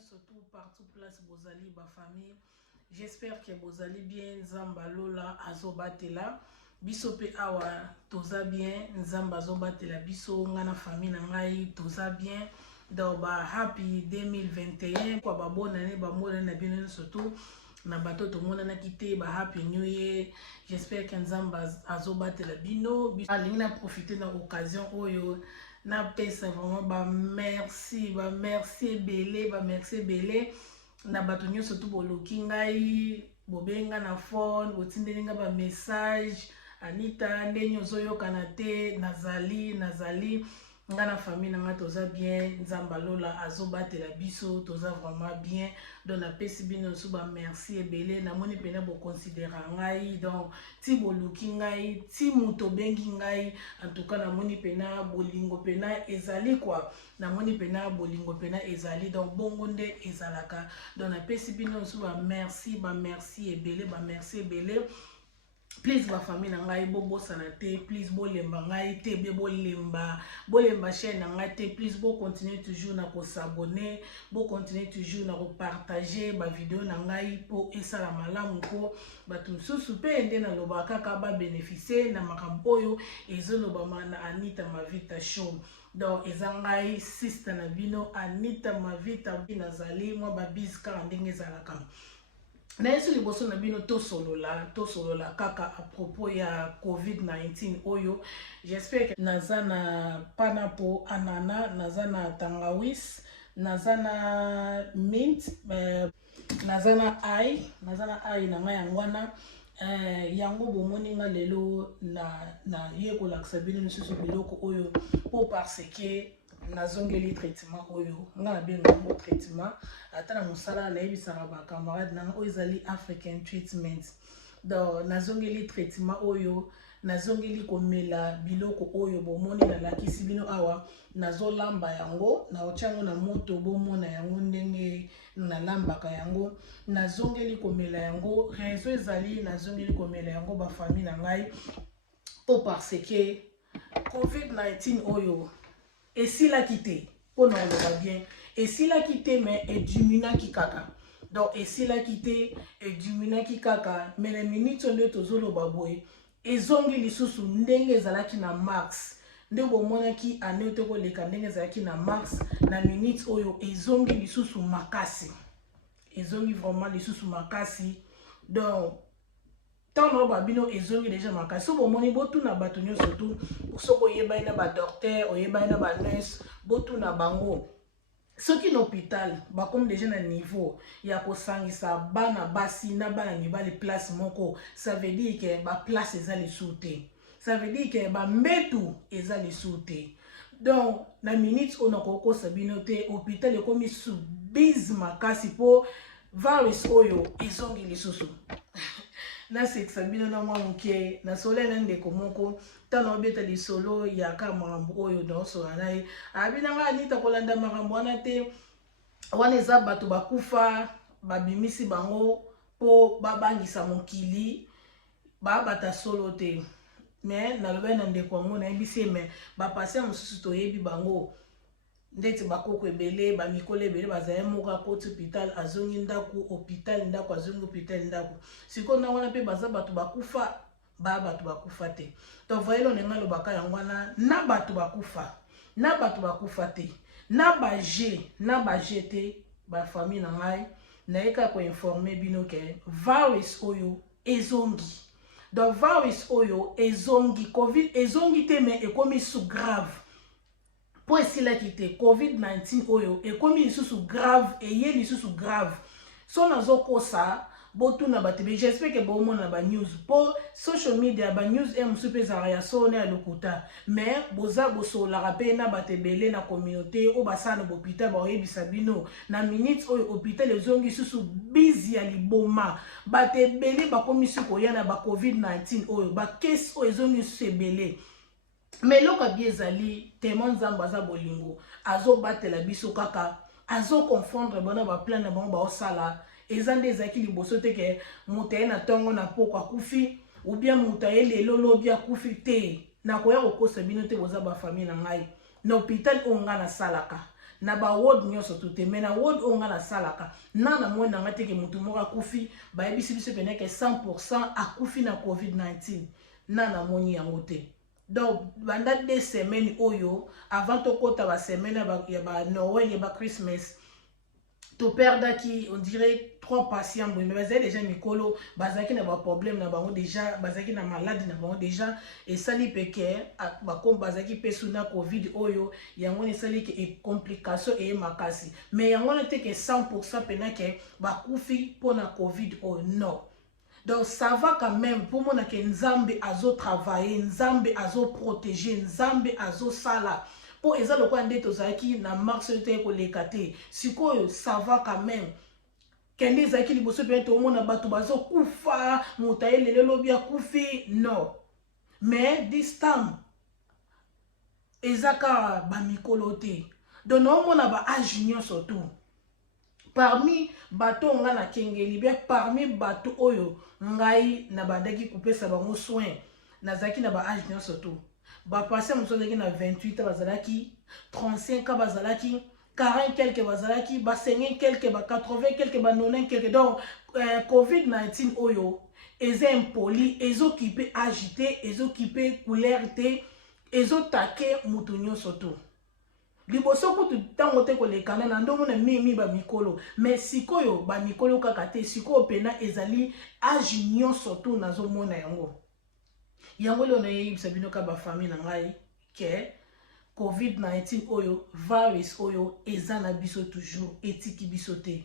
surtout partout place bozali ba famille. J'espère que bozali bien. Nzamba lola azobatela biso pe awa toza bien. Nzamba azobatela biso ngana famille na ngai toza bien. Donc ba happy 2021 kwa ba bonne année ba mona na bino surtout na bato to mona na kite ba happy new year. J'espère que Nzamba azobatela bino alingi na profiter na occasion oyo na pesa vraiment ba merci belé na bato nyonso to boloki ngai bobenga na phone botindeli nga ba message Anita ndenyo zoyoka na te nazali nga na famille na nga toza bien. Nzamba lola azobatela biso toza vraiment bien. Donc na pesi bino so ba merci ebele na moni pena bo considérer ngai donc ti boluki ngai ti muto bengi ngai en tout cas na moni pena bolingo pena ezali quoi na moni pena bolingo pena ezali donc bongo nde ezalaka. Donc na pesi bino so ba merci ebele please ma famille na ngai bobo sana te please bolemba ngai te be bolemba chaîne na ngai te please bo continuer toujours na ko s'abonner bo continuer toujours na ko partager ba vidéo na ngai po esala malamu ko batu susu pe ende na loba kaka ba bénéficier na makambo oyo ezoloba na Anita Mavita show. Donc ezangai sister na bino Anita Mavita nazali moi ba bizka ndenge ezalaka na yesu liboso na bino to solola kaka à propos ya COVID-19 oyo. J'espère que nazana panapo anana nazana tangawis nazana mint nazana ai na nga yangwana yango bomoni nga lelo na yekola ksabino misusu biloko oyo po parce que nazongeli traitement oyo nga na benga ngo traitement ata na musala na yebisaka ba camarade na oyo ezali African treatment. Donc nazongeli traitement oyo nazongeli komela biloko oyo bomoni na lakisi bino awa nazolamba yango na ochango na moto bomona yango ndenge na lambaka yango nazongeli komela yango raison ezali nazongeli komela yango ba famille na ngai po parce que COVID-19 oyo esilaki te po na oloba bien esilaki te mais eduminaki kaka. Donc esilaki te eduminaki kaka mais na minute nde tozoloba boye ezongi lisusu ndenge ezalaki na mars nde bomonaki ane te koleka ndenge ezalaki na mars na minute oyo ezongi lisusu makasi ezongi vraiment lisusu makasi. Donc tant babino ezongi déjà makasi so bomoni botuna bato nyonso tu soko oyeba ina ba docteur oyeba ina ba nurse botuna bango soki na hôpital bakomi déjà na niveau ya kosangisa bana basi na bana mibali place moko ça veut dire que ba place ezali sous-te ça veut dire que ba mbetu ezali sous-te. Donc na minute on ko sabino te hôpital ekomi sous biz makasi po virus oyo ezongi lisusu na seksabino na mwa muke na sole na ndeko moko tana obeta lisolo ya ka makambo oyo na so anaye abina nga Anita kolanda makambo wana te wana eza bato bakufa babimisi bango po babangisa mokili babata solo te mais na lobe na ndeko ngo na yebisi mais ba passer mosusu to yebi bango ndeti bakoko ebele ba mikolo ebele bazaye moka koti hôpital azongi ndako hôpital ndako azongi hôpital ndako siko na wana pe baza bato bakufa bato bakufa te. Donc voyez lo nenga lo baka yangwana na bato bakufa te na ba jete ba famille na ngai na eka ko informer bino ke virus oyo ezongi. Donc virus oyo ezongi covid ezongi te mais ekomi sous grave po esilaki te COVID-19 oyo ekomi lisusu grave eye lisusu grave so nazokosa botuna batebe. J'espère que bomona ba news po social media ba news musu pe za ya sone ya lokuta mais boza bosola rapé na batebele na communauté o basana hôpital ba oyebisa bino na minute oyo hôpital ezongi susu busy ya liboma batebele bakomi suko yana ba COVID-19 oyo ba case oyo ezongi susu ebele mais loka biezali témoin Nzamba za bolingo azo batela biso kaka azo confondre bona ba plan na bango ba osala ezande ezaki liboso te ke moto na tongo na poko akufi ou bien moto lelo lobi akufi te na koya kokosa bino te boza ba famille na ngai na hôpital onga na salaka na ba ward nyonso tout te mais na ward o nga na salaka na mona nga te ke mutu moko akufi ba yebisi biso pene ke 100% akufi na COVID-19 na moni yango te. Donc banda 2 semaines oyo avant to kota ba semaine ya ba Noël et ba Christmas to perdre qui on dirait 3 patients mais bazali déjà mikolo bazaki na ba problème na bango déjà bazaki na maladie na bango déjà et sali peke ba comme bazaki pesu na covid oyo yango ne sali ke e complication et makasi mais yango ne te que 100% pena ke ba kufi pona covid oyo non. Donc ça va quand même pour moi que Nzambe azo travailler, Nzambe azo protéger, Nzambe azo sala. Pour eza lokwa ndeto zaki na marche te ko lekate. Sikoyo ça va quand même. Kende zaki liboso pe to mona bato bazo kufa, mutaele lelo bia kufi non. Mais this time ezaka ba mikolo te. Donc non mona ba âge surtout. Parmi bato nga na kengeli bien parmi bato oyo ngai na bandaki kupesa bango soin nazaki na ba âge nyonso to ba passé moso zaki na 28 ans bazalaki 35 ans bazalaki 40 quelques bazalaki ba 50 quelques ba 80 quelques ba 90 quelques donc COVID-19 oyo eza impoli ezokipe agité ezokipe couleur te ezotake mutu nyonso to liboso kutu tango te kolekana na ndomo na mimi ba mikolo mais sikoyo ba mikolo kaka te sikoyo pena ezali âge nyonso to nazomona yango leo na yebisa bino ka ba famille na ngai ke COVID-19 oyo virus oyo eza na biso toujours etiki biso te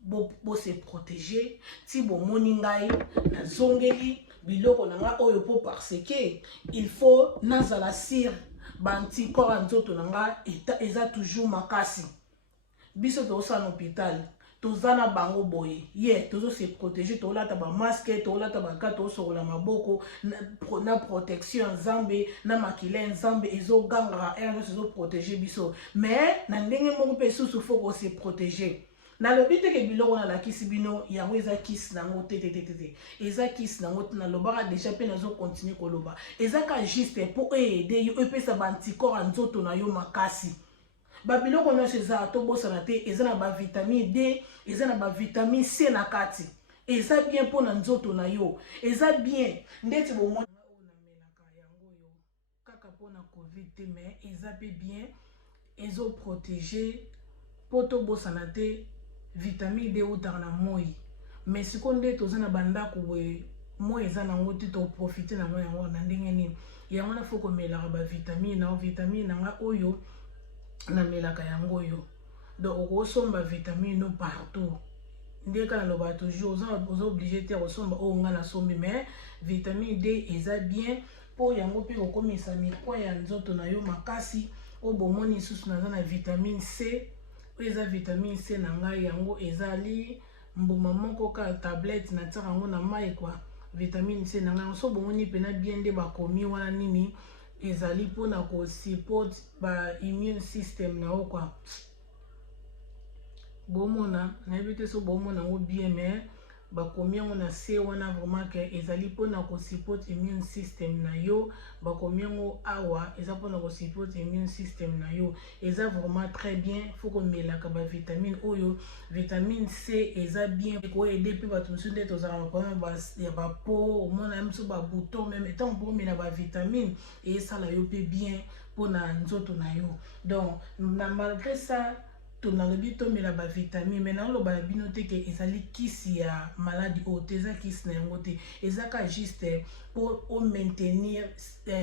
bo se protéger ti bo moni ngai na zongeli biloko na nga oyo po parce que il faut nazala sir banti corps nzoto nanga eza toujours makasi biso to sa hôpital tozana bango boye tozo se protéger to lata ba masque to lata ba ka to sokola maboko na protection Nzambe na makile Nzambe ezo ganga ezo protéger biso mais na ndenge moko pe susu faut ko se protéger na lobi te ke biloko na lakisi bino yango eza kisi nango te eza kisi nango na lobaka déjà pe nazo continuer koloba eza ka juste pour aider yo epesa ba anticorps nzoto na yo makasi ba biloko nyonso eza to bosana te eza na ba vitamine D eza na ba vitamine C na kati eza bien pour na nzoto na yo eza bien ndeti bo mona o na melaka yango yo kaka pour na covid te mais eza pe bien ezo protéger poto bosana te vitamine D utaka na moi mais sikonde tozana bandako we moi eza nango te to profiter nango yango na ndenge nini yango na foko melaka ba vitamine nga oyo na melaka yango yo donc okosomba vitamine no partout ndeka na loba toujours oza obligé te kosomba o nga na sombi mais vitamine D eza bien po yango pe kokomisa mikwa ya nzoto na yo makasi o bomoni susu naza na vitamine C eza vitamine C na ngai yango ezali mbuma moko ka tablette na tsaka yango na mai kwa vitamine C na ngai so bomoni pena bien nde bakomi wana nini ezali pona ko support ba immune system na o kwa bomona na ebite so bomona ngo bien mais bakomi yango na C wana vraiment que ezali pona ko support immune system na yo bakomi yango awa eza pona ko support immune system na yo eza vraiment très bien faut ko melaka ba vitamine oyo vitamine C eza bien ko aider pe batu nsunde to za ba ya ba peau mona mso ba bouton même tant pour mena ba vitamine et ça la yo pe bien pona nzoto na yo donc malgré ça tonalobi tomela ba vitamine mais na loba bino te ke ezali kisi ya maladie o te eza kisi na yango te ezaka juste pour au maintenir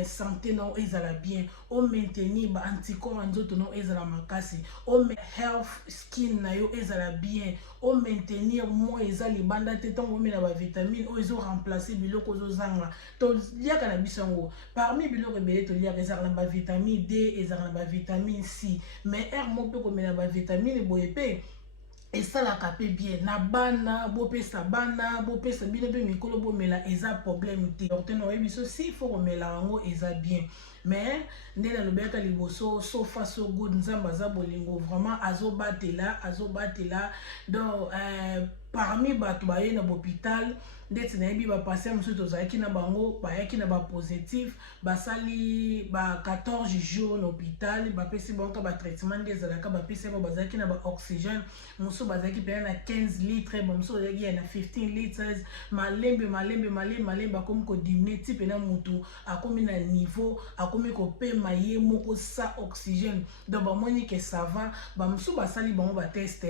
santé non ezala bien au maintenir ba anticorps nzoto non ezala makasi au health skin na yo ezala bien au maintenir mo ezali banda te tango mela ba vitamine o ezo remplacer biloko zo zanga to liaka na bisango parmi biloko ebele to liaka ezala na ba vitamine D ezala na ba vitamine C mais mo pe ko mela ba vitamine boye pe esalaka pe bien na bana bopesa bana bopesa bino pe mikolo bomela eza problème te docteur no ebiso si faut komela yango eza bien mais nde na lobeka liboso so far so good nzamba za bolingo vraiment azobatela donc parmi bato baye na hôpital ndeti na yebi ba patient musu tozalaki na bango bayaki na ba positif basali ba 14 jours na hôpital bapesi bango ba traitement nde ezalaka bapesi bango bazalaki na ba oxygène musu bazalaki pena na 15 litres musu bazalaki na 15 litres malembe bakomi ko diminuer ti pena mutu akomi na niveau akomi ko pema ye moko sa oxygène donc bamoni ke ça va bamusu basali bango ba test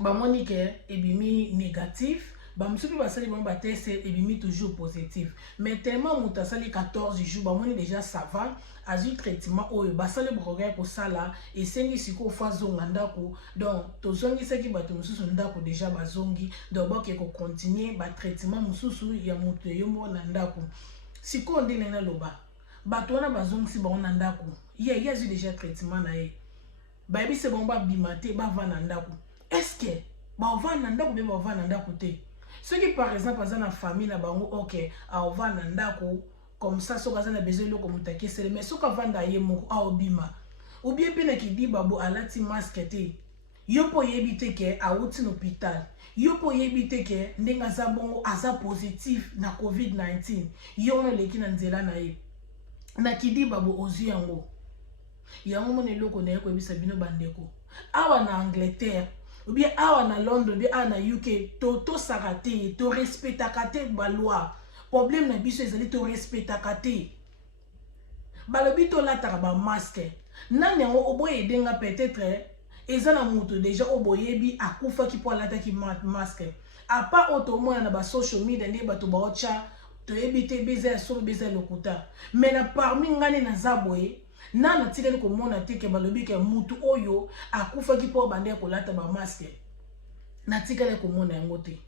bamoni ke ebimi négatif bamusu pe basali bango ba test ebimi toujours positif mais tellement mutu asali 14 jours bamoni déjà ça va azwi traitement oyo basali progrès ko sala esengi siko fa zonga ndako donc tozongisaki bato mususu ndako déjà bazongi donc bakoki ko continuer ba traitement mususu ya mutu yombo na ndako siko ndene na loba bato wana bazongisi bango na ndako ye azwi déjà traitement na ye bayebi se bango babima te bava na ndako est-ce que bava na ndako be bava na ndako te soki par exemple aza na famille na bango ok aova na ndako comme ça soki aza na besoin eloko moto akesele mais soki avanda ye moko aobima ou bien mpe na kidiba bo alati masque te yo mpo oyebi te ke awuti na hôpital yo mpo oyebi te ke ndenge aza bongo aza positif na covid-19 yo wana oleki na nzela na ye na kidiba bo ozwi yango mona eloko na ye koyebisa bino bandeko awa na Angleterre ou bien awa na London ou bien awa na UK tosaka te torespectaka te baloi problème na biso ezali torespectaka te balobi tolataka bamasque nani yango oboye edenga peut-être eza na mutu déjà oboyebi akufaki mpo alataki masque apa otomona na basocial media nde bato baotya toyebi te beza ya solo beza ya lokuta mais na parmi ngani naza boye nana tikali komona te ke balobi ke mutu oyo akufaki mpo bande kolata bamaske na tikali komona yango te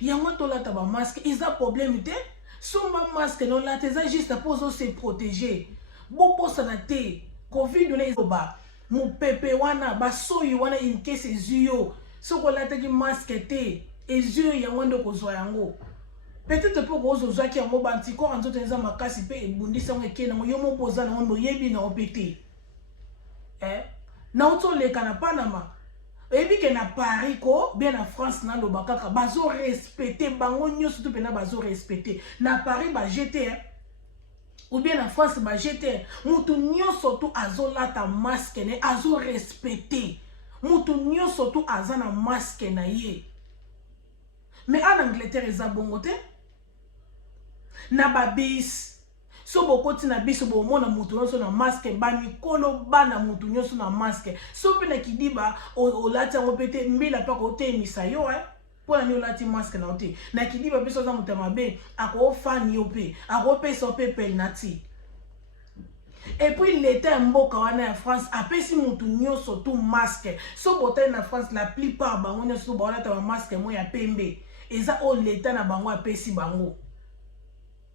yango tolata bamaske eza problème te somba masque no lata eza juste po ozo se protéger boposana te covid ona ezoba mupepe wana basoyi wana in case ezwi yo soki olataki masque te ezwi yo yango nde kozwa yango peut-être pour que vous ayez un mot anticorps en tout cas makasi pe bundisa ngo ekena ngo yo mo poza na ngo yebi na opete na auto le kana Panama ebi ke na Paris ko bien na France na lobaka ka bazo respecter bango nyoso tout pena bazo respecter na Paris ba jeter ou bien na France ba jeter mutu nyoso tout azolata masque ne azo respecter mutu nyoso tout azana masque na ye mais en Angleterre eza bongo te na babis so bokoti na biso bomona mutu nyonso na masque bamikolo bana mutu nyonso na masque so pe na kidiba olati yango pe te mbila mpe akotemisa yo mpona ni olati masque na yo te na kidiba mpe so aza moto ya mabe akofani yo mpe akopesa yo mpe pele na ti et puis l'état ya mboka wana ya France apesi mutu nyonso tu masque so botali na France la plupart bango nyonso baolata bamasque mo ya pembe eza o l'état na bango apesi bango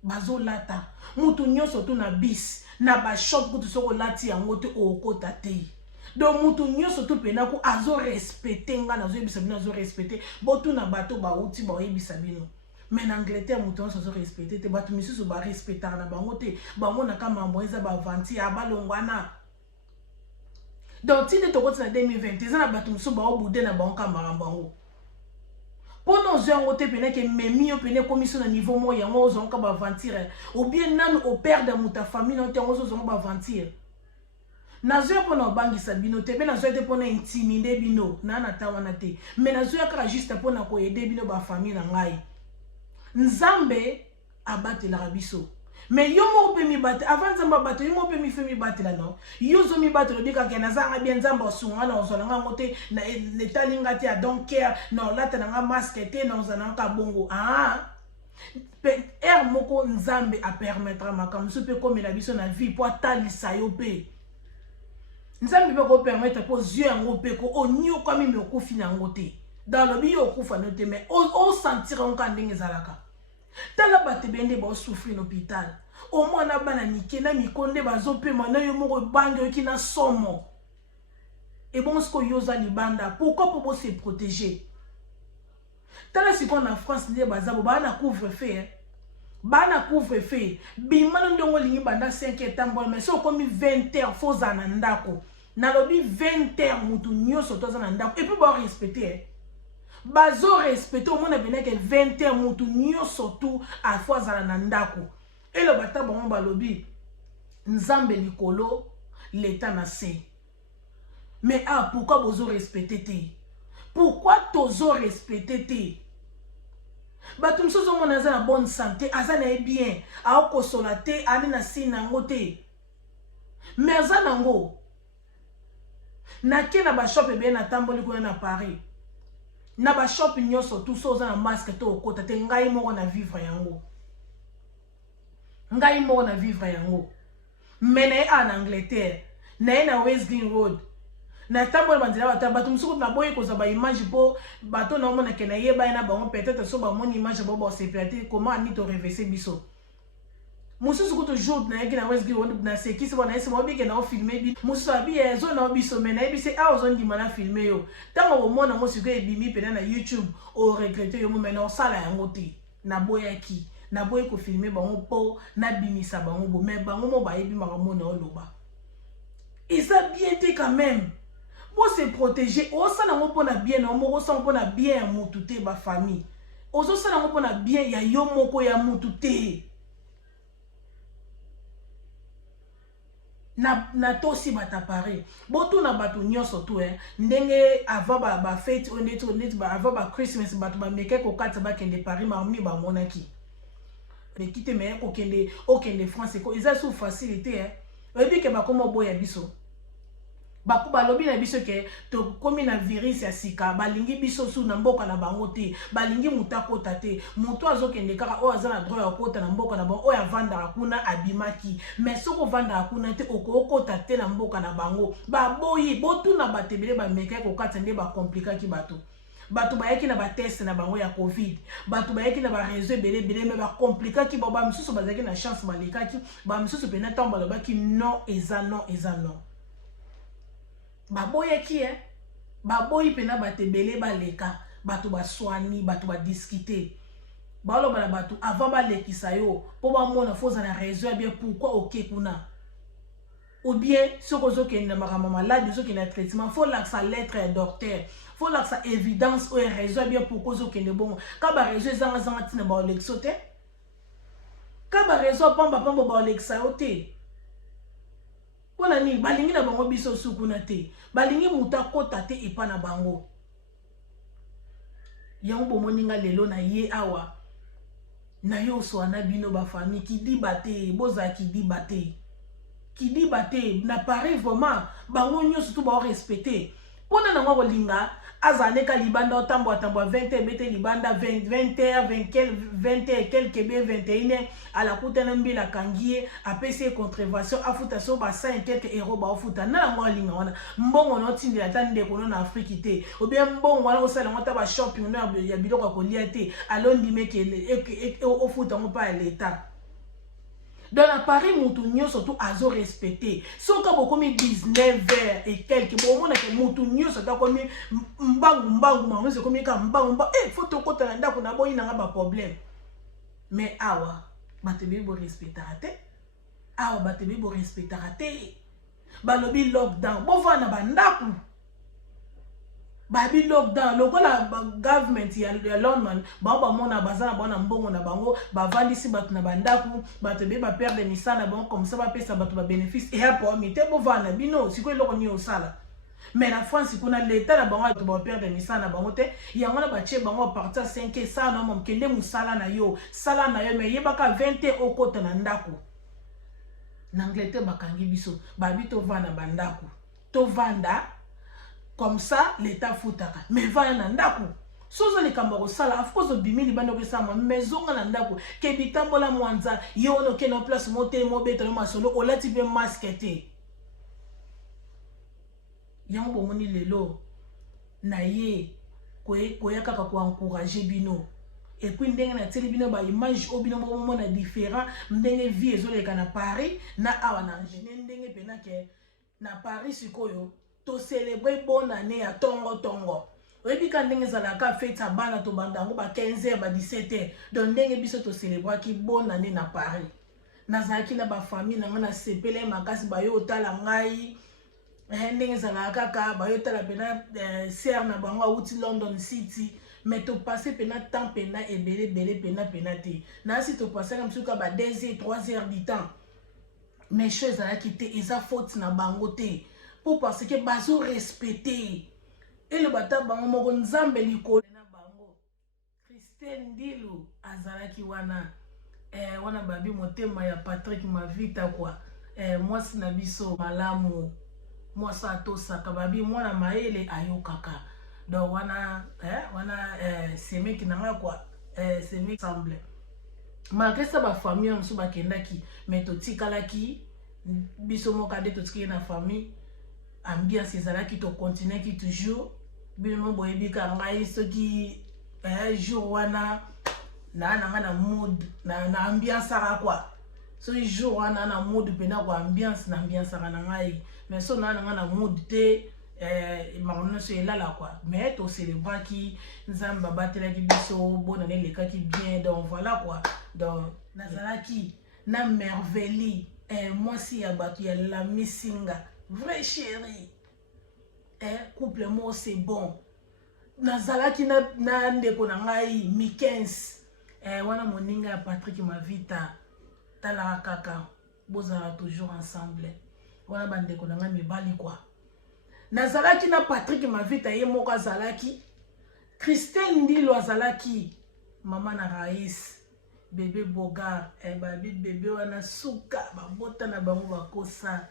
bazolata mutu nyonso tu na bis na bashop kutu soko lati yango te okota te donc mutu nyonso tu pena ko azo respecter nga na zo yebisa bino azo respecter botu na bato bauti ba yebisa bino mais en Angleterre mutu nyonso azo respecter te bato misusu ba respecter na bango te bango na kama mambo eza ba vanti abalongwana donc tinde tokoti na 2020 eza na bato misusu ba obude na bango kama bango Pono zongo te pene ke memi yo pene komiso na niveau mo yango zongo ba aventure ou bien nanu au père de muta famille no te yango zongo ba aventure na zo pona bangisa bino te be na zo te pona intimider bino na na tawana te mais na zo ka juste pona ko aider bino ba famille na ngai nzambe abatela biso mais yo mo pe mi batte avant nzamba bato yo mo pe mi fe mi batte la non yo zo mi batte lo bika ke na zanga bien nzamba osunga na ozona nga ngote na netalinga te donc care na lata na nga masque te na ozana ka bongo moko nzambe a permettre makamso pe comme la biso na vie po atalisa yo pe nzambe pe ko permettre po yeux yango pe ko onyo kwa mimi okufi na ngote dans le bio okufa no te mais o sentir on ka ndenge zalaka tala bate bende ba souffrir l'hôpital au moins na bana nike na mikonde bazopema na yo moko bango ki na somo et bon ce que yoza libanda pourquoi pour se protéger tala si qu'on en France ne bazabo bana couvre-feu bana couvre-feu bimano ndongo lingi banda 5 temps mais so comme 20h faut za ndako na lobi 20h mutu nyoso toza na ndako et puis ba respecter bazo respecter au mona beneke 20 mutu nyonso tu afwa zala na ndako elo bata bango balobi nzambe likolo l'état na se mais pourquoi bozo respecter te pourquoi tozo respecter te bato mosusu omona aza na bonne santé aza na bien aokosola te ani na si nango te mais aza nango nake na bashop ebeye natamboli kuna na Paris na bashop nyonso tu so oza na masque to okota te ngai moko na vivre yango mais na ye en Angleterre na ye na West Green Road na tamboli banzela bato mosusu na boye kozwa ba image po bato na omona ke na ye baye na bango peut-être so bamoni image bo basepela te comment ani to reverser biso mosusu kutu jour na yeki na West Green Road na sekisi bona esi mobike na ofilme bi mosusu abi ezo na biso me na yebise a ozondima na filme yo ntango omona ngo siko ebimi pena na YouTube o regrette yo me na osala yango te na boyaki na boye ko filmer bango po na bimisa bango bo me bango mo bayebi makambo na oloba eza bien te quand même pour se protéger osala ngo pona bien na moko osala pona bien ya mutu te ba famille ozosala ngo pona bien ya yo moko ya mutu te na tosi batapare botu na batu nyonso tu ndenge avant ba fête honnête ba avant ba Christmas batu ba meke ko kata ba kende Paris marmi ba monaki mais quitte mais okende France ko eza sous facilité oyebi ke bakoma boya biso bakuba lobi na biso ke to komi na virus ya sika balingi biso su na mboka na bango te balingi muta kota te mutu azokende kaka o aza na droit ya kota na mboka na bango o ya vanda kuna abimaki mais soko vanda kuna te okokota te na mboka na bango baboyi botu na batebele ba meka ko kata nde ba komplikaki bato bayaki na ba test na bango ya covid bato bayaki na ba réseau belé mais ba komplikaki ba misusu bazaki na chance balekaki ba misusu pena tambo balobaki non eza non baboyaki baboyi pena batebele baleka bato baswani bato badiscuter baloba na bato avant balekisa yo po bamona foza na réseau bien pourquoi ok kuna ou bien soko zokende na makambo malade zokende na traitement faut laksa lettre ya docteur faut laksa évidence o réseau bien pourquoi zokende bongo ka ba réseau zanga tina ba olekso te ka ba réseau pamba ba oleksa yo te pona ni balingi na bango biso sukuna te balingi muta kota te epa na bango yango bomoninga lelo na ye awa na yo soana bino ba famille ki di bate na Paris vraiment bango nyonso tu ba respecter pona na ngo linga azane ka libanda otambo 20 bete libanda 20 quelques b 21 ala kutana mbila kangie apese contravention afuta so ba 5 quelques euros ba ofuta na ngo linga wana mbongo no tindi ata ndeko no na Afrique te ou bien mbongo wana osala ngota ba shopping no ya biloko ko lia te alondi meke ofuta ngo pa l'état. Dans la Paris, mutu nyonso tu azo respecté. Soka bokomi 19h et quelques moments que mutu nyonso ta komi mbangu mango se komi ka mbangu faut to kota na ndako na boyi na ba problème. Mais awa batebe bo respectarte. Awa batebe bo respectarte. Balobi lockdown. Bo va na ba ndako. Babi lockdown lokola government ya London ba mona bazana bana mbongo na bango ba vandisi batu na bandaku batu be ba perdre misana bango comme ça ba pesa batu ba bénéfice et hapo mité bo vana bino siko eloko ni osala mais na France kuna l'état na bango batu ba perdre misana bango te yango na ba che bango partir 5 ça na mom kende musala na yo sala na yo mais yebaka 20 okota na ndako na Angleterre bakangi biso babi to vana bandaku to vanda comme ça l'état foutaka mais va na ndako sozo likamba ko sala of course bimili bando ko sama maison na ndako ke bitambola mwanza yo no ke na place motel mo beto no masolo olati be masque te yango bomoni lelo na ye koya kaka ko encourager bino et puis ndenge na télé bino ba image obino mo na différent ndenge vie ezoleka na Paris na awa na ndenge pena ke na Paris sikoyo to célébrer bonne année à tongo oyebi ka ndenge zalaka fête ya bana to bandango ba 15h ba 17h donc ndenge biso to célébrer ki bonne année na Paris nazalaki na ba famille na ngana sepele makasi ba yo otala ngai ndenge zalaka ka ba yo tala bena sœur na bango auti London City mais to passer pena temps pena et belé pena te na si to passer comme ça ba 2 heures 3 heures du temps mais choses à quitter et ça faute na bango te pour parce que bazo respecter et le bata bango moko nzambe liko na bango Christine Ndilu azalaki wana wana babi motema ya Patrick Mavita quoi moi sina biso malamu moi sa to saka babi mwana maele ayokaka donc wana semi kinanga quoi semi semble malgré ça ba famille on so ba kendaki mais to tikalaki biso moka de to tikina na famille ambiance ezalaki to continuer ki toujours bino boyebi ka ngai soki jour wana na mood na ambiance ara quoi so jour wana na mood pena kwa ambiance na ambiance ara na ngai mais so na mood te marono so elala quoi mais to célébrer ki nzamba batela ki biso bona ne leka ki bien donc voilà quoi donc nazalaki na merveille moi si ya batu ya la missinga vrai chérie couple moi c'est bon nazalaki na ndeko na ngai Mikens wana moninga ya Patrick Mavita tala kaka bozala toujours ensemble wana bandeko na ngai mibali quoi nazalaki na Patrick Mavita ye moko azalaki Christine Ndilu azalaki mama na Raïs bébé Bogar babi bébé wana suka babota na bango bakosa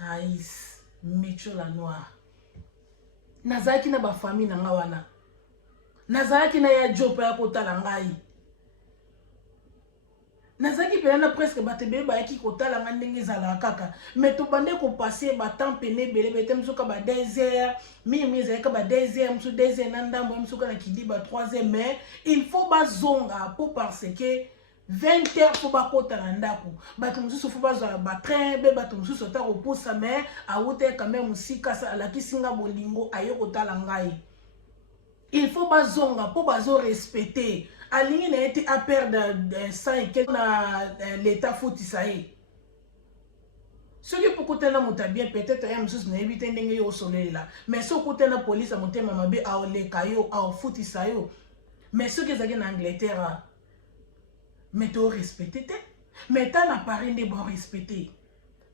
Raïs Micho la Noire nazalaki na ba famille na nga wana nazalaki na ya job ya kotala ngai nazalaki pena na presque batebe ba yaki kotala nga ndenge ezala kaka mais to bande ko passer ba temps pene belé bete msuka ba 2 heures mimi ezalaka ba 2 heures msu 2 heures na ndambo msuka na kidiba 3 heures mais il faut bazonga pour parce que 20 heures faut bakota na ndako bato mususu faut bazwa ba train be bato mususu ta reposa mais awute quand même musika sa alaki singa bolingo ayoko tala ngai il faut bazonga pour bazo respecter alingi na été à perdre 5 na l'état fouti ça y ce que pour côté na mota bien peut-être un mususu na éviter ndenge yo solela mais so côté na police a motema mabe a ole kayo a fouti ça yo mais ce que ça en Angleterre mais tu respecté mais t'as na Paris de bon respecté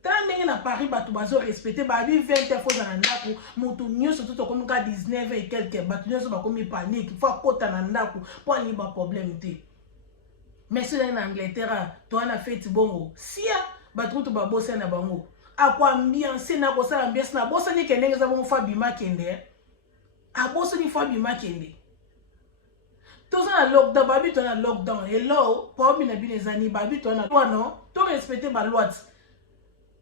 t'as ndenge na Paris batu bazo respecté ba bi 20 fois dans ndako mutu nyoso tout comme 19 et quelques batu nyoso ba komi panique faut kota na ndako pour ni ba problème te mais c'est en Angleterre toi na fête bongo sia batu to ba bossa na bango akwa ambiance na ko sala ambiance na bossa ni kendenge za bongo fa bima kende a bossa ni fa bima kende tous en lockdown babi to na lockdown hello pa bina binezani babi to na toi non to respecter ba loi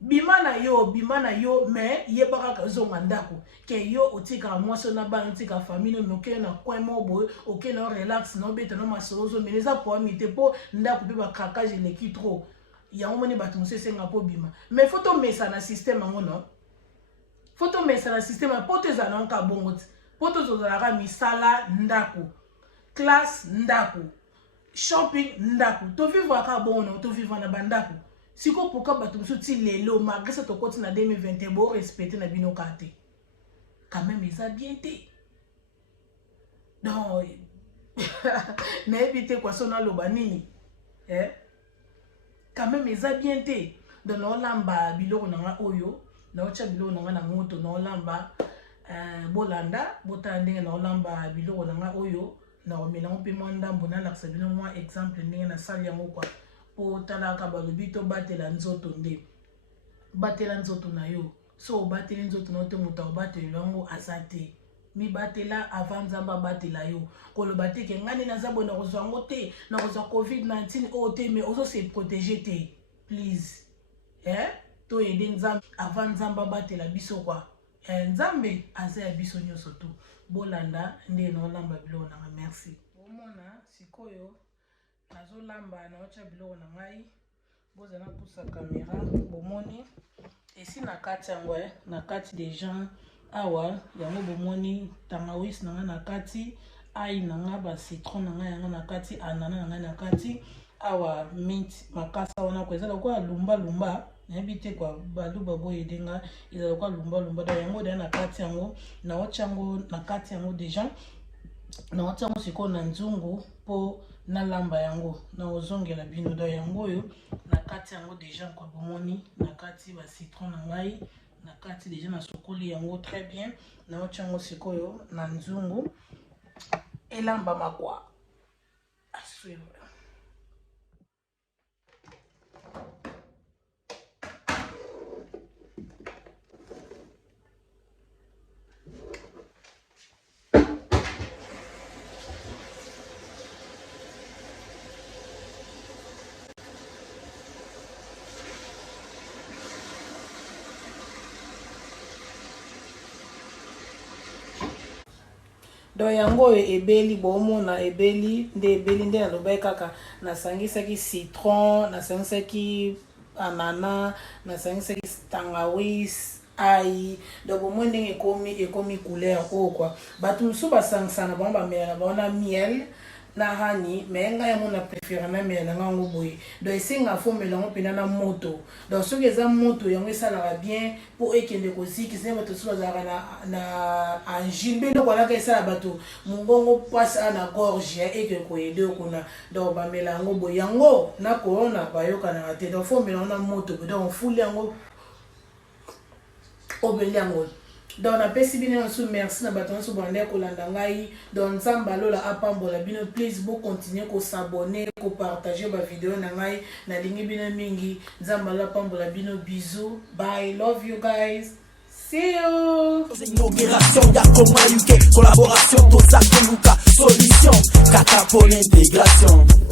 bima na yo mais yebaka zonga ndako ke yo otika mwaso na ba otika famille no ke na coin mobo ok na relax no beta no masolozo mais les appo mité po ndako pe ba craquage leki trop ya omoni batu musese nga po bima mais photo mesa na système ngono photo mesa na système po te zana nka bongo po to zozala misala ndako classe ndako shopping ndako to vivre ka bongo to vivre na bandako siko pourquoi bato musuti lelo malgré ça to koti na 2021 bo respecter na bino kate quand même ils a bien té non na éviter quoi sona loba nini quand même ils a bien té dans lamba biloko na oyo na ocha biloko na na moto na lamba bolanda botande na lamba biloko na oyo na omela mpe mwandambo na laksa bino mwa exemple ndenge na sali yango kwa po talaka balobi to batela nzoto nde batela nzoto na yo so batela nzoto na te muta obatela yango asate mi batela avant nzamba batela yo koloba te ke ngani naza bona kozwa ngo te na kozwa covid-19 o te mais ozo se protéger te please to yede nzamba avant nzamba batela biso kwa nzambe aza ya biso nyonso tu bolanda nde na olamba biloko na nga merci bomona sikoyo nazolamba na ocha biloko na ngai boza na pusa caméra bomoni esi na kati yango na kati des gens awa yango bomoni tangawis na nga na kati ai na nga ba citron na nga yango na kati anana na nga na kati awa mint makasa wana ko ezala kwa lumba nabite kwa baluba boye denga ezala kwa lumba da yango da na kati yango na ochango na kati yango déjà na otiango sikoyo na nzungu po na lamba yango na ozongela bino do yango yo na kati yango déjà kwa bomoni na kati ba citron na ngai na kati déjà na sokoli yango très bien na otiango sikoyo na nzungu elamba makwa aswira. Do yango ebeli bomona ebeli nde nalobai kaka nasangisaki citron nasangisaki anana nasangisaki tangawizi ai do bomona ndenge ekomi couleur oyo kwa bato mosusu basangisana bango bamela bango na miel na hani mais ngai yango na préféré na miel na ngango boye do esenga fo mela yango mpena na moto donc soki eza moto yango esalaka bien mpo ekende kozikisa bato mosusu bazalaka na angine mpe eloko alaka esala bato mongongo mpasi a na gorge ya eke koyede okuna donc bamela yango boye yango na corona bayokanaka te donc fo mela yango na moto boye donc ofuli yango obeli yango. Donc napesi bino nsu merci na bato nso bande kolanda ngai donc nzamba lola apambola bino please bo continuer ko s'abonner ko partager ba vidéo na ngai na lingi bino mingi nzamba lola apambola bino bisous bye love you guys see you. Inauguration ya Koma UK collaboration Tozak Luka solution kata pour l'intégration.